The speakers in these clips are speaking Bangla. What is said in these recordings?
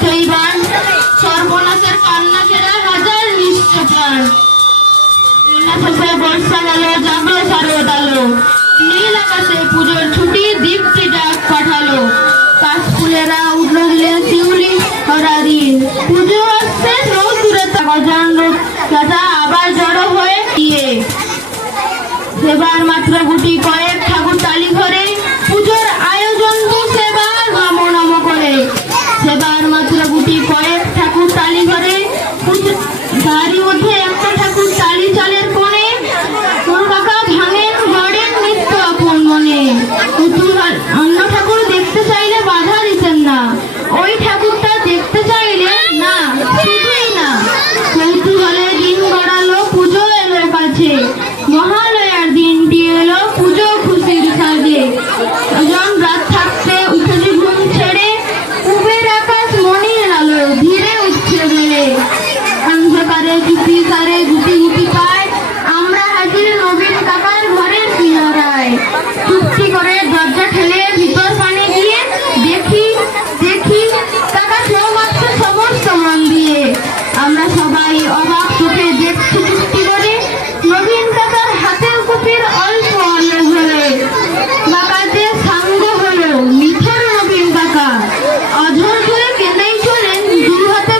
Play আচ্ছা, অবাক চোখে নবীন কাকার হাতের কুপির অল্প আলো বাকাতে সাঙ্গ হলো মিথুন নবীন কাকা অধর করে কেঁদেই চলেন দুই হাতে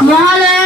Mahalo.